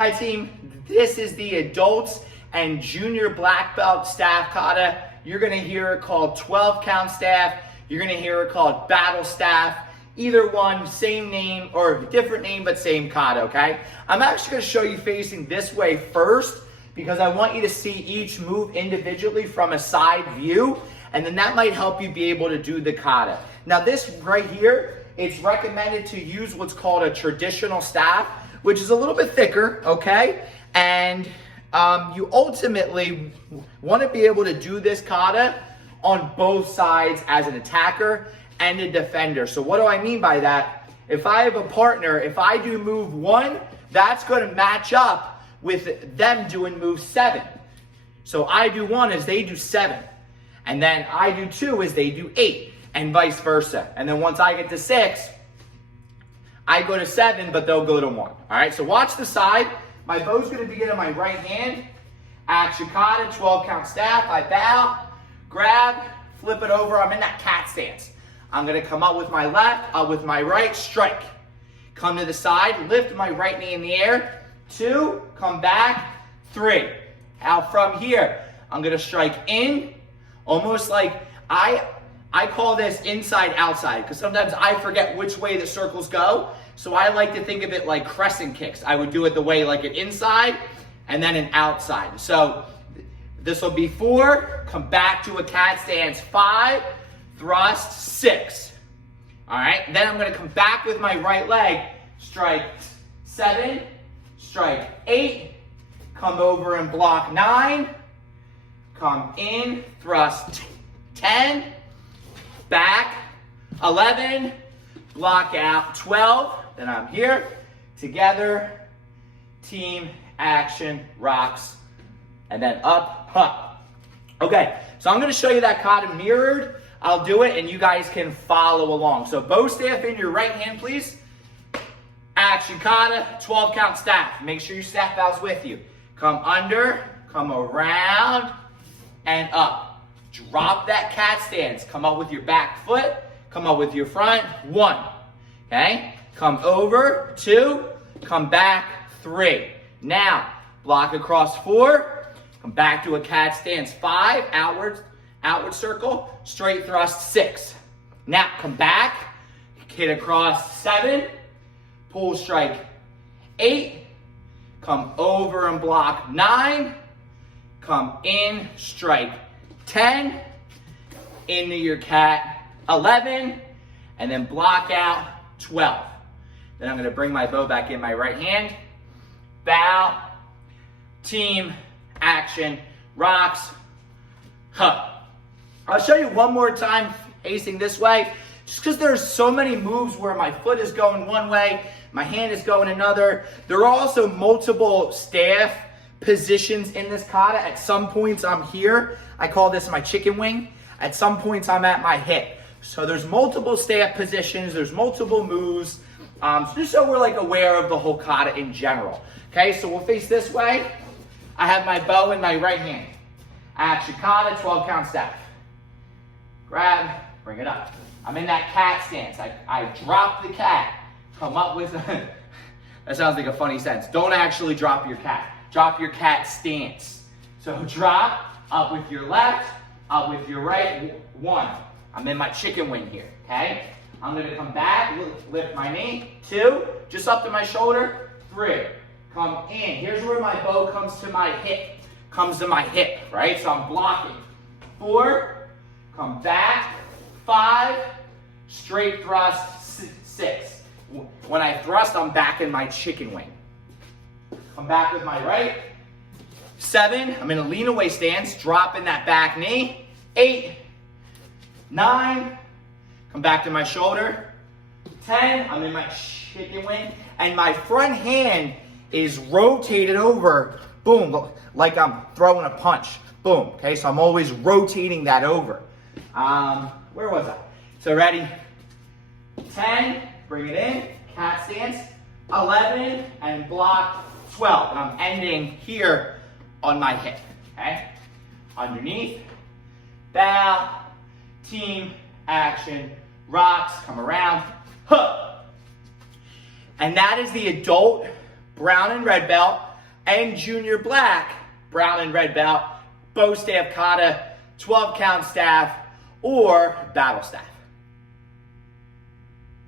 Hi team, this is the adults and junior black belt staff kata. You're gonna hear it called 12 count staff. You're gonna hear it called battle staff. Either one, same name or different name, but same kata, okay? I'm actually gonna show you facing this way first because I want you to see each move individually from a side view, and then that might help you be able to do the kata. Now this right here, it's recommended to use what's called a traditional staff, which is a little bit thicker, okay? And you ultimately want to be able to do this kata on both sides as an attacker and a defender. So what do I mean by that? If I have a partner, if I do move 1, that's going to match up with them doing move 7. So I do 1 as they do 7. And then I do 2 as they do 8, and vice versa. And then once I get to 6, I go to 7, but they'll go to 1. All right, so watch the side. My bow's gonna begin in my right hand. Action kata, 12 count staff. I bow, grab, flip it over. I'm in that cat stance. I'm gonna come up with my left, up with my right, strike. Come to the side, lift my right knee in the air. 2, come back, 3. Out from here, I'm gonna strike in, almost like I call this inside outside because sometimes I forget which way the circles go. So I like to think of it like crescent kicks. I would do it the way like an inside and then an outside. So this will be 4, come back to a cat stance, 5, thrust, 6. All right, then I'm gonna come back with my right leg, strike 7, strike 8, come over and block 9, come in, thrust 10, back 11, block out 12, then I'm here, together, team, action, rocks, and then up, up. Okay, so I'm gonna show you that kata mirrored. I'll do it and you guys can follow along. So bow staff in your right hand, please. Action kata, 12 count staff. Make sure your staff bow's with you. Come under, come around, and up. Drop that cat stance. Come up with your back foot. Come up with your front. 1. Okay? Come over. 2. Come back. 3. Now, block across 4. Come back to a cat stance. 5. Outward circle. Straight thrust. 6. Now, come back. Hit across 7. Pull strike 8. Come over and block 9. Come in. Strike 10, into your cat, 11, and then block out 12. Then I'm gonna bring my bow back in my right hand, bow, team, action, rocks, huh. I'll show you one more time facing this way, just because there's so many moves where my foot is going one way, my hand is going another. There are also multiple staff positions in this kata. At some points I'm here. I call this my chicken wing. At some points I'm at my hip. So there's multiple staff positions, there's multiple moves. So just so we're like aware of the whole kata in general. Okay, so we'll face this way. I have my bow in my right hand. Action kata, 12 count staff. Grab, bring it up. I'm in that cat stance. I drop the cat, come up with, that sounds like a funny sentence. Don't actually drop your cat. Drop your cat stance. So drop, up with your left, up with your right, 1. I'm in my chicken wing here, okay? I'm gonna come back, lift my knee, 2, just up to my shoulder, 3. Come in, here's where my bow comes to my hip, right? So I'm blocking. 4, come back, 5, straight thrust, 6. When I thrust, I'm back in my chicken wing. Come back with my right. 7, I'm in a lean away stance, dropping that back knee. 8, 9, come back to my shoulder. 10, I'm in my chicken wing, and my front hand is rotated over, boom, like I'm throwing a punch, boom, okay? So I'm always rotating that over. Where was I? So ready? 10, bring it in, cat stance. 11, and block 12, and I'm ending here on my hip, okay? Underneath, bow, team, action, rocks, come around, huh. And that is the adult brown and red belt and junior black, brown and red belt, bow staff kata, 12 count staff, or battle staff.